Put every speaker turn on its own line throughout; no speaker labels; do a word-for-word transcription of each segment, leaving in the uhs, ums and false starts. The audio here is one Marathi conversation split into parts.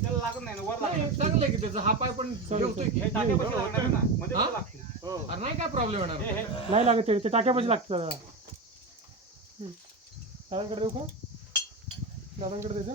त्याला लागत नाही ना वर
नाही,
लागत
चांगलं आहे की त्याचा हा पाय पण जेवतोय की
हे टाक्यापाशी लागणार आहे ना मध्ये
हा?
पण लागते हो
अरे नाही काय प्रॉब्लेम येणार
हे हे
नाही लागत ते ते टाक्यापाशी लागतं दादा. हम्म. दादांकडे देऊ का दादांकडे द्यायचं.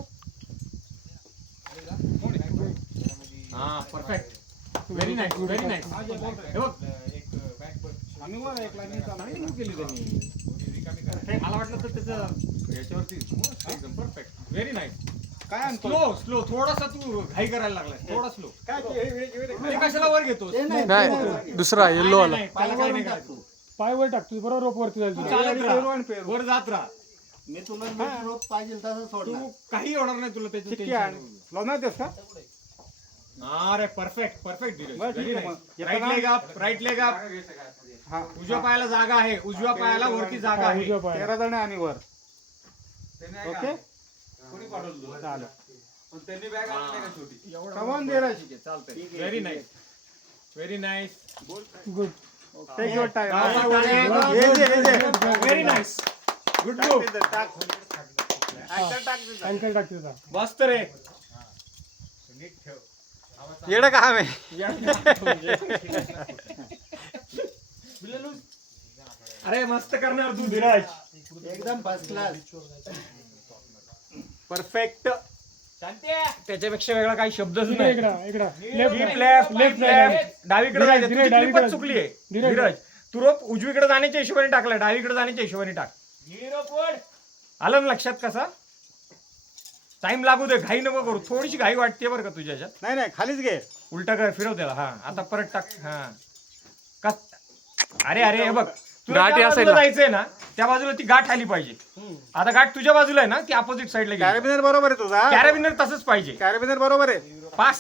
हा perfect very nice very nice हे बघ
आम्ही वर एक लाईन
चांगली move केली त्यांनी मला वाटलं तर त्याचं याच्यावरती एकदम परफेक्ट व्हेरी नाईस
काय आणतो
स्लो स्लो थोडासा तू घाई करायला लागलाय थोडा स्लो
काय ते हे- हे- हे- हे-
ते कशाला वर घेतोस
नाही दुसरा येल्लो वाला
नाही, त्याला काही नाही करायचं.
पाय वर टाकतो बरोबर रोप वरती जाईल
तू
तुझा.
चालत
पेरू
राहा
आणि पेरू.
वर जात राहा
मी तुला नीट रोप पाहिजे तसं सोडणार.
तू काही होणार नाही तुला त्याचं
चिक्की
tension
आण
नाही.
लावणार देस का
अरे परफेक्ट परफेक्ट धीरज
बरं, ठीक
व्हेरी
आहे
नाईस
मग.
Right leg up right leg up
हा
उजव्या पायाला जागा आहे उजव्या पायाला वरती जागा
हा,
आहे
उजव्या पाय.
तेरा जण आहे आम्ही वर ओके चालेल कमान दे रहा
चालतंय very nice very nice
good.
Take your time
very nice good move
अँकर टाकते दादा.
मस्त रे
येडं का हवे
अरे मस्त करणार तू धीरज
एकदम फर्स्ट क्लास.
परफेक्ट त्याच्यापेक्षा वेगळा काही शब्दच
इकडे
नाही
इकडं इकडं
Keep
left
left,
left
keep left. डावीकडे जायचं
धीरज,
तुझी
डावीकडे.
clipच चुकली आहे
धीरज.
धीरज तू रोप उजवीकडे जाण्याच्या हिशोबाने टाकला डावीकडे जाण्याच्या हिशोबाने टाक आलं ना लक्षात कसा टाइम लागू दे घाई नको करू थोडीशी घाई वाटते बरं का तुझ्या ह्याच्यात
नाही नाही खालीच घे
उलटा कर फिरव त्याला हा आता परत टाक हा कस अरे अरे हे बघ तुला
गाठ
त्या
या
बाजूला
side ला.
जायचंय ना त्या बाजूला ती गाठ आली पाहिजे आता गाठ तुझ्या बाजूला आहे ना ती अपोजिट साईडला गेली
कॅरेबिनर बरोबर आहे तुझा
कॅरेबिनर तसंच पाहिजे
कॅरेबिनर बरोबर आहे
पास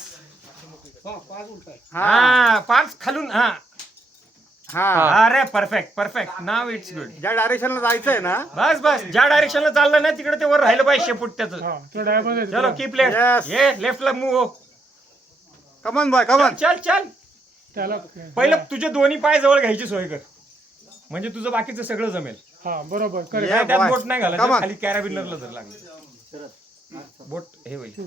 हा
हा पाच खालून हा
हा
अरे परफेक्ट परफेक्ट नाव इट्स गुड
ज्या डायरेक्शनला जायचंय ना
बस बस ज्या डायरेक्शनला चाललं ना तिकडे ते वर राहिलं पाहिजे शेपूट त्याचं
हा तुला डाव्या बाजूला
चलो
जायचं.
Keep left
Yes.
ये लेफ्टला मूव
कमन बॉय कमन
चल चल
त्याला
पहिलं तुझे दोन्ही पाय जवळ घ्यायची सोय कर म्हणजे तुझं बाकीचं सगळं जमेल
हा बरोबर कर
Yeah.
त्यात
boy.
बोट नाही घालायचं
Come on.
खाली कॅराबिनरला जर लागलं बोट हे होईल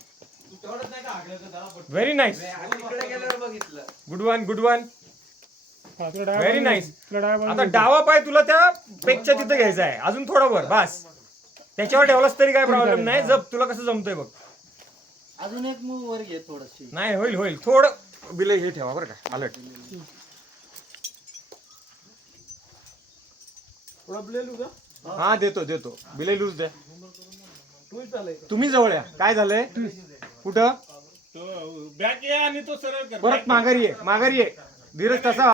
very nice good one good one
हा तुला डाव्या
Very
बाजूला-
nice.
तुला डाव्या
आता
बाजूला
डावा पाय तुला त्या पेकच्या तिथं घ्यायचा आहे अजून थोडा वर बस त्याच्यावर ठेवलास तरी काय प्रॉब्लेम नाही जप तुला कसं जमतंय बघ
अजून एक मूव वर घे थोडीशी.
नाही होईल होईल थोडं बिल हे ठेवा बरं का अलर्ट हा देतो देतो बिले लूज द्या तुम्ही जवळ या काय झालंय कुठं
बॅक आणि तो सरळ
परत माघारी आहे माघारी आहे धीरज तसा